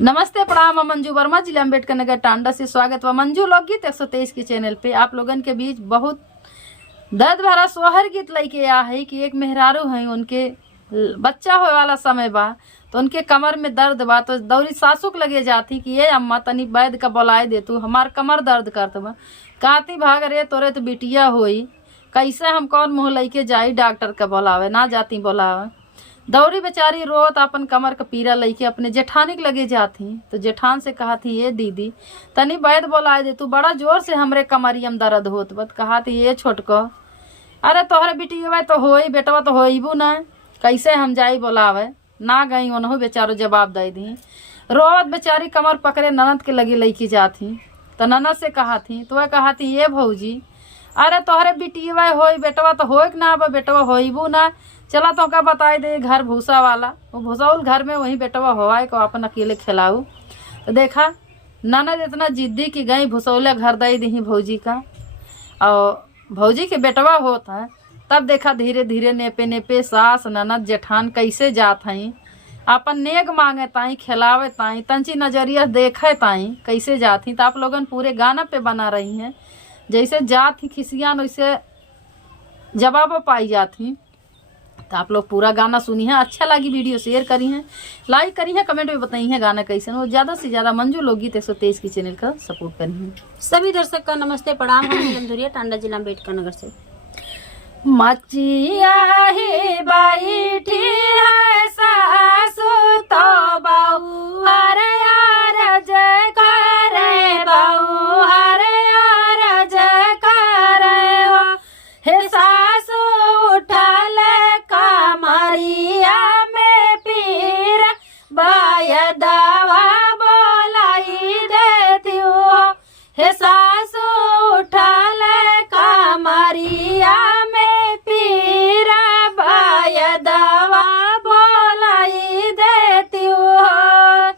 नमस्ते प्रणाम। मंजू वर्मा, जिला अम्बेडकर नगर टांडा से स्वागत व मंजू लोकगीत 123 के चैनल पे आप लोगन के बीच बहुत दर्द भरा सोहर गीत लेके आ है कि एक मेहरारू है, उनके बच्चा होए वाला समय बा तो उनके कमर में दर्द बा तो दौरी सासुक लगे जाती कि ये अम्मा तनी वैद का बुलाए दे तू, हमार कमर दर्द करत बा। कहती भाग रे तोरे तो बिटिया होई, कैसे हम कौन मुँह लेके जाई डॉक्टर का बुलावे, ना जाती बुलावे। दौरी बेचारी रोत अपन कमर का पीरा लेके अपने जेठानी के लगे जाती तो जेठान से कहा थी ये दीदी तनी वैद बोलाए दे तू, बड़ा जोर से हमरे कमरियम दर्द होत बत। कहा थी ये छोटको, अरे तोहरे बिटिया तो होई बेटवा तो होइबू ना, कैसे हम जाई बोलावे। ना गई उन्हों बेचारो जवाब दे दी। रोत बेचारी कमर पकड़े ननद के लगे लेके जाती तो ननद से कहा थी तो वह कहा थी ये भौजी अरे तोहरे बिटिया होई बेटवा तो होई ना, अब बेटवा होइबू ना, चला तो का बताए दे घर भूसा वाला, वो भूसाउल घर में वही बेटवा होवाए को अपन अकेले खिलाऊ। तो देखा ननद इतना जिद्दी कि गई भूसौले घर दे दी भौजी का, और भौजी के बेटवा होता है। तब देखा धीरे धीरे नेपे नेपे सास ननद जेठान कैसे जात हई, अपन नेग मांगे ताई खिलावे ताई तंची नजरिया देखे ताई कैसे जाती। तो आप लोगन पूरे गाना पे बना रही हैं, जैसे जात ही खिसियान वैसे जवाब पाई जाती। तो आप लोग पूरा गाना सुनी है, अच्छा लगी वीडियो शेयर करी है, लाइक करी है, कमेंट में बताई है गाना कैसे हो। ज़्यादा से ज़्यादा मंजू लोकगीत 123 की चैनल का सपोर्ट करी है। सभी दर्शक का नमस्ते प्रणाम। हम नीलम धुरिया टांडा जिला अम्बेडकर नगर से। मचिया ही बैठी है सासु तो बहू हरे यार जय करे, बहू हरे यार जय करे हो। हे सासु उठल कमरिया में पीर बायदवा बोलाई देती हो। हे सासु उठल कमरिया में पीर बायदवा बोलाई देती हो।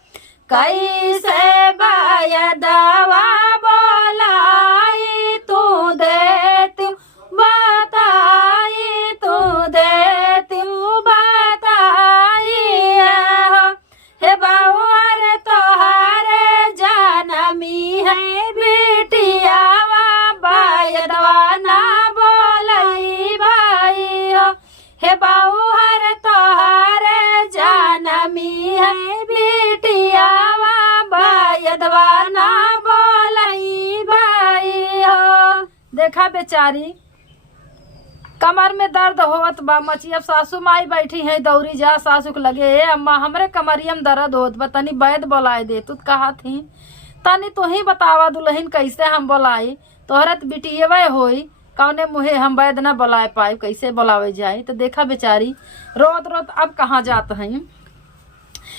कैसे बायदवा बोलाई तू देती बताई, तू देती बताई हो। हे बहुअर तोहारे जानमी है बिटियावा बायदवा ना बोलई बाई हो। हे बहुअर तोहारे जानमी है बिटियावा बायदवा ना बोलई बाई हो। देखा बेचारी कमर में दर्द होत बा, मची अब सासू माई बैठी है दौरी जा सासू के लगे ए अम्मा हमरे कमरियम दर्द होत बा तनी वैद बोलाए दे तू। कहा थी तनी तू ही बतावा दुल्हन कैसे हम बोलाई, तोहरे तो बिटिया होई कौने मुहे हम वैद न बोलाए पाए, कैसे बोलावे जाए। तो देखा बेचारी रोत रोत अब कहाँ जात है।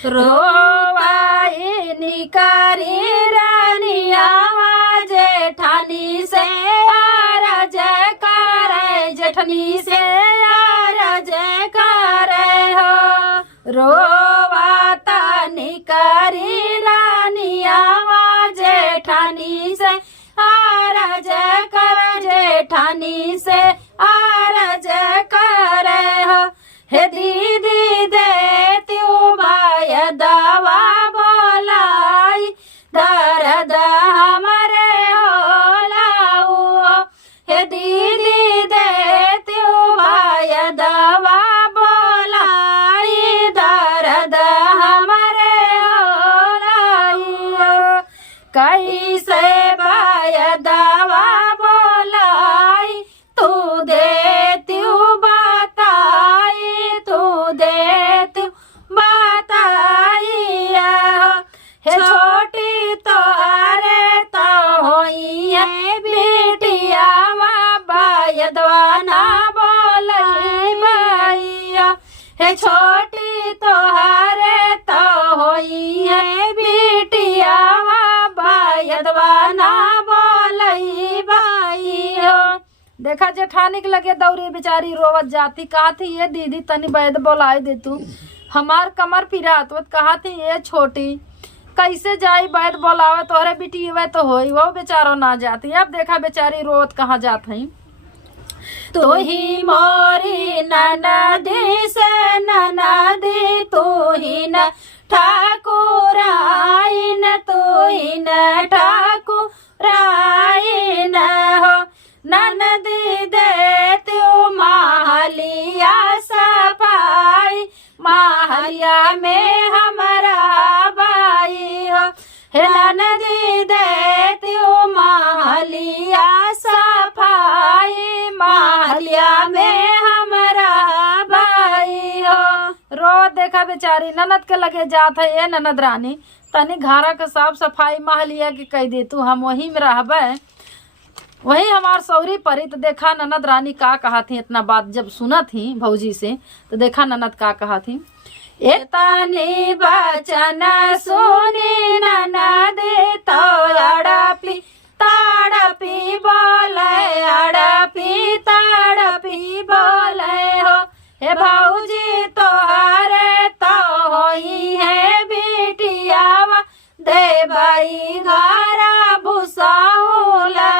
रोवाई निकारी रानिया जेठानी से आरज करे, जेठनी से आरज करे हो। रोवाता निकारी रानिया जेठानी से आरज कर, जेठानी से आरज करे हो। हे दीदी देती बायदवा बोलाई दर्द हमरे होलाऊ। हे दीदी देती बायदवा बोलाई दर्द हमरे होलाऊ। कैसे बायदवा बोलाई तू देती बताई, तू देती बताई हो। हे छोटी तोहरे तो होई है बिटियावा बायदवा ना बोलई बाई हो। हे छोटी तोहरे तो होई है बिटियावा बायदवा ना बोलई बाई हो। देखा जेठानी के लगे दौरी बेचारी रोवत जाती। कहा थी ये दीदी तनी वैद बोलाए दे तू, हमार कमर पिरात। कहा थी ये छोटी कैसे जाई वैद बोलावे, तोहरे बिटिया तो होई, वो बेचारो ना जाती। अब देखा बेचारी रोवत कहाँ जात है। तू ही मोरी ननदी से ननदी, तू ही न ठाकुरा देखा बेचारी ननद के लगे जात है, ए ननद रानी तनी घरा के साफ सफाई मह लिया कि कह दे तू, हम वहीं में रहबे, वही हमार सौरी परी। तो देखा ननद रानी का कहा थी, इतना बात जब सुना थी भौजी से तो देखा ननद का कहा थी, एतनी बचन सुनी ननद तो अड़पी तड़पी बोले, अड़पी तड़पी बोले हो, हे भौजी तोहरे तो होई है बिटियावा देबाई घरा भूसाउला,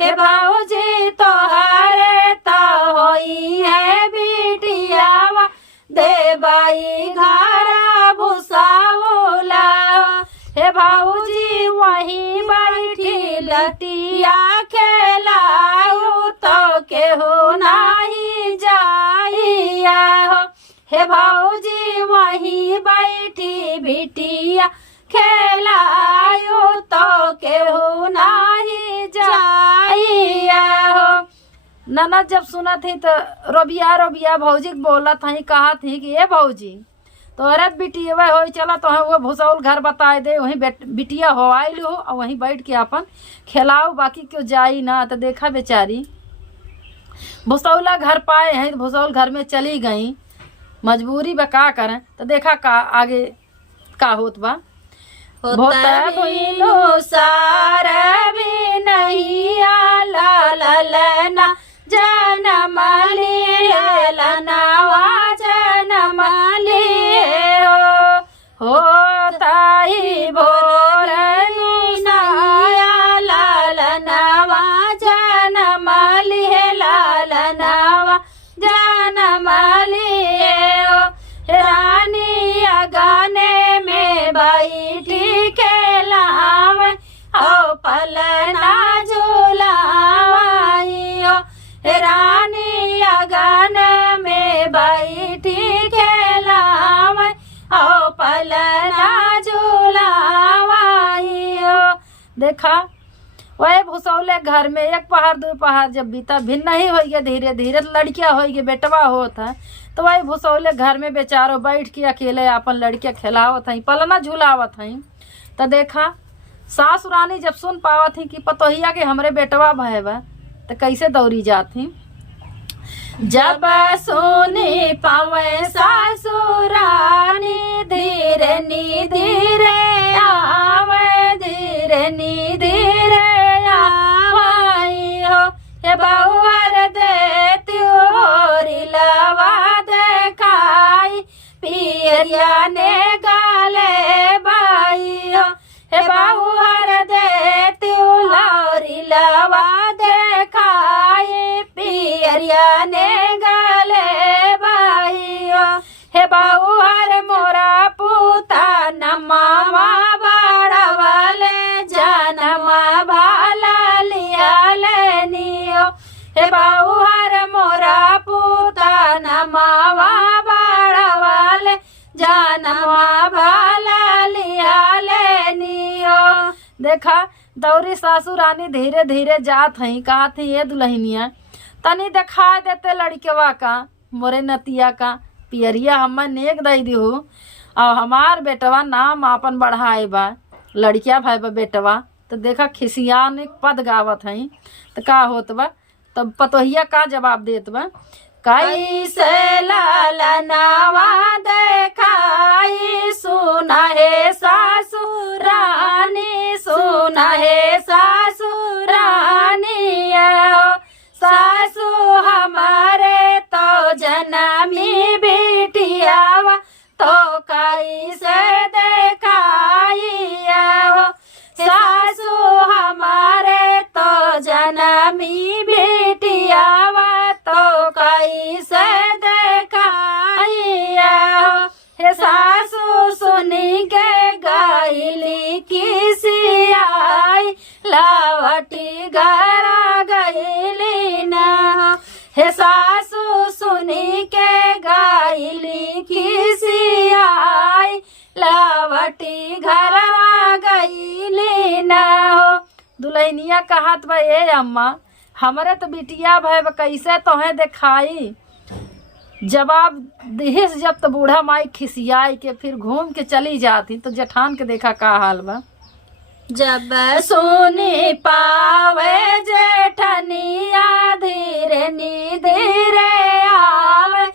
हे भौजी तोहरे तो होई है बिटियावा देबाई घरा भूसाउला, हे भौजी वहीं बैठी लटिया खेलाऊ तो केहू नाही जाइया हो, हे भौजी वहीं बैठी बिटिया खेलाऊ तो केहू नाही जाइया हो। ननद जब सुना थी तो रोबिया रोबिया भौजी बोला था, कहा थी कि ये भौजी तोहरत बिटिया वह हो, चला तो वो भूसौल घर बताए दे, वहीं बिटिया हो आई लो और वहीं बैठ के अपन खिलाओ, बाकी क्यों जाई ना। तो देखा बेचारी भूसौला घर पाए हैं तो भूसौल घर में चली गई, मजबूरी बा का करें। तो देखा का आगे का होत बा, होता भइलो सारा भी नहीं आला जनम लिए लनावा जनम लिए होता ही भोर लालनावा जनम लिए लालनावा जनम लिए रानी अगने में बैठी खेलावे ओ पलना झूलावाई हो, रानी अगन में बैठी खेलावे ओ पलना झूलावाई हो। देखा वह भूसौले घर में एक पहाड़ दो पहाड़ जब बीता भिन्न ही हो गया, धीरे धीरे लड़कियां हो गई बेटवा होता तो वही भूसौले घर में बेचारो बैठ के अकेले अपन लड़कियां खिलावत हई पलना झूलावत हई। तो देखा सासु रानी जब सुन पावत थी कि पतोहिया के हमरे बेटवा भय बा तो कैसे दौड़ी जाती, जब सुनी पावे सासु रानी धीरे नी धीरे आवे, धीरे नी धीरे आवाई हो, हे बहुवर देती होरी लवा देखाई पियरिया ने गाले बाई हो, हे बहुवर देती लौरी लवा देखाई पियरिया ने गाले बाई हो, हे बहुवर मोरा पूता नमावा बड़वाले जनमा भाला लिया लेनी हो, हे बहुवर मोरा पूता नमावा बड़वाले जनमा भाला लिया लेनी हो। देखा दौरी सासू रानी धीरे धीरे जात हई, कहा थी ये दुल्हनिया तनी देखा देते लड़केवा का मोरे नतिया का पियरिया हम नेक दई दी हो और हमार बेटवा नाम आपन बढ़ाए बा, लड़किया भाई बा बेटवा। तो देखा खिसियान एक पद गावत हई तो का होत बा, तब पतोहिया का जवाब देत बा, कैसे लालनावा देखाई सुना है सासु रानी, सुना है सासु रानी, सासु हमारे तो जनमी बिटियावा तो कैसे देखाई हो, सासु हमारे तो जनमी बिटियावा तो कैसे देखाई हो, हे सासु सुनी के गईली किसी आई लावटी घरा गईली ना, हे सासु सुनी के गईली किसी आई लावटी घरा गईली ना हो। दुल्हनिया कहत बा ए अम्मा हमरे तो बिटिया भाई कैसे तोहे देखाई, जवाब दिहिस जब तो बूढ़ा माई खिसियाई के फिर घूम के चली जाती। तो जेठान के देखा का हाल बा। जब सुनी पावे जेठनिया धीरे नी धीरे आवे,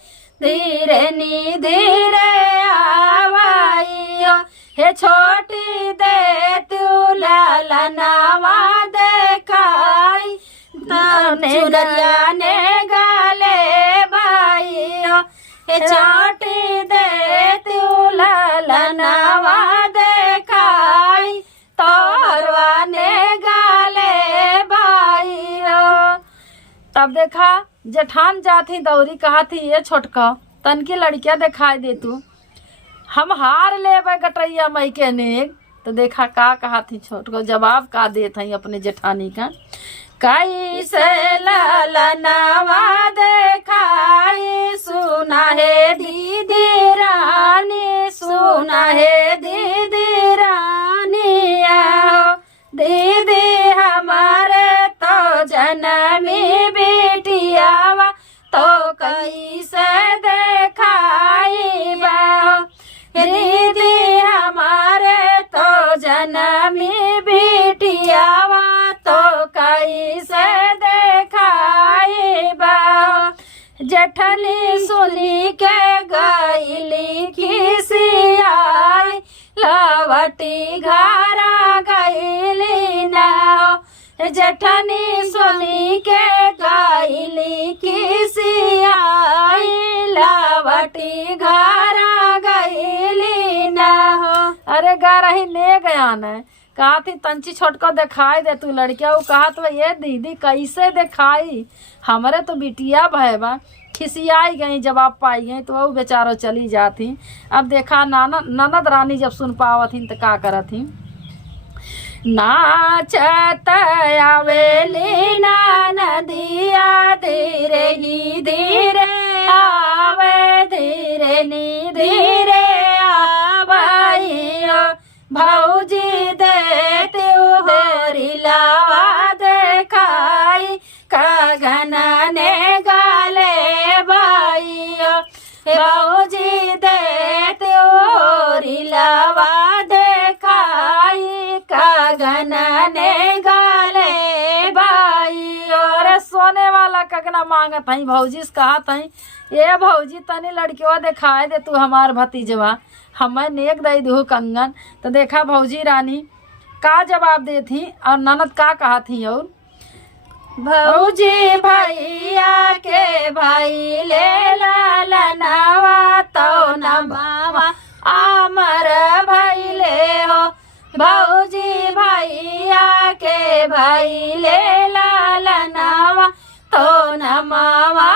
धीरे नी धीरे आवाइयो, हे छोटी दे तू ललनावा देखाई, चुनरिया ने गाले भाइयो, हे छोटी दे तू ललनावा देखाई, तोरवा ने गाले भाइयो। तब देखा जेठान जाती दौरी कहा थी, ये छोटका तन की लड़कियां दिखाई दे तू, हम हार ले गटैया मई के नेग। तो देखा का कहा थी छोटको, जवाब का दे थी अपने जेठानी का। कैसे ललनावा देखाई, सुना है दीदी रानी, सुना है दीदी रानी, आओ दीदी हमारे तो जनमी बेटियावा, तो कैसे देखाई बा, दीदी हमारे तो जनमी बेटियावा, तो कैसे देखाई बा। जेठनी सुनी के गईली खिसियाई, लवटी घरा गईली ना, जेठनी सुनी के गईली खिसियाई, लवटी घरा गईली ना। अरे गा रही ले गया न, कहा थी तंची छोटको दिखाई दे तू लड़किया। वो कहा तो ये दीदी कैसे दिखाई, हमारे तो बिटिया भैबा। खिसियाई गई, जवाब पाई गई तो वो बेचारो चली जाती। अब देखा ननद रानी जब सुन पावती तो का करती। नाचत आवेली नदिया, धीरे ही धीरे आवे, धीरे नी धीरे आवाइयो, भौजी देती उधरी लावा देखाई, गगन ने गाले भाइयो, भौजी देती उधरी लावा देखाई, गगन ने गाले भाइयो। अरे सोने वाला कगना मांगत हई, भौजी से कहा थी, ये भौजी तनी लड़कियों दिखाए दे तू हमार भतीजवा, हमें नेक दई दू कंगन। तो देखा भौजी रानी का जवाब दे थी और ननद का कहा थी। और भौजी भैया के भाई ले ललनावा, तो न बाबा अमर भाई ले हो, भौजी भैया के भाई ले ललनावा, तो न मावा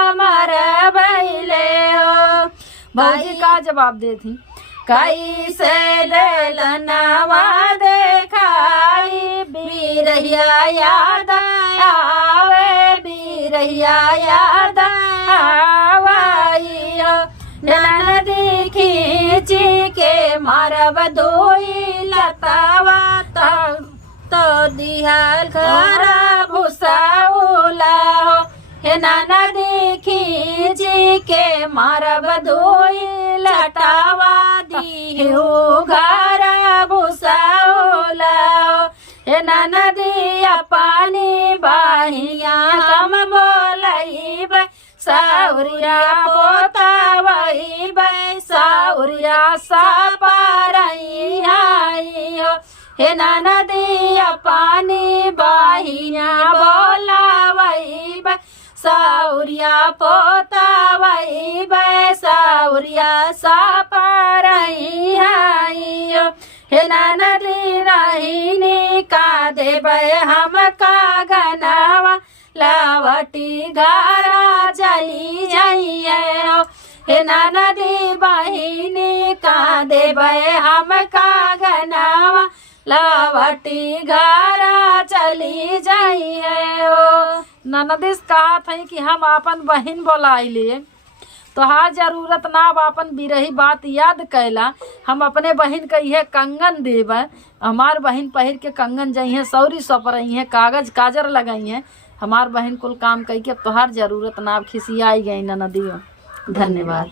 अमर भाई ले हो। भौजी का जवाब दे थी, कैसे ललनावा देखाई, बीरहिया याद आवे, बीरहिया याद आवाइयो, ननदी खींची के मारब दोई लतावा, तो दिहाल खरा भूसाउला हो, हे ननदी खींची के मारब दोई लटावा, दिहु घरा भूसाउला हो, हे ननदी पानी बाहिया कम बोलई बै, साउरिया पोतावई बै, साउरिया सापारई आई हो, हे ननदी पानी बाहिया बोलावई बै, साउरिया पोतावई बै, साउरिया सापारई आई हो, हे ननदी रहीनी का देबै हम का गनावा, लावटी घरा चली जाइए हो, हे ननदी बहिनी का देबै हम का गनावा, लावटी घरा चली जाइए हो। ननदिस कहा थी कि हम अपन बहिन बोलाई लिए, तोहार जरूरत ना अपन बिरही बात याद कैला, हम अपने बहिन के यह कंगन देव, हमार बहिन पहिर के कंगन जइहे, सौरी सपरई है, कागज काजर लगई है, हमार बहन कुल काम कही के तोहार जरूरत ना। खिसियाई गई नदियों। धन्यवाद।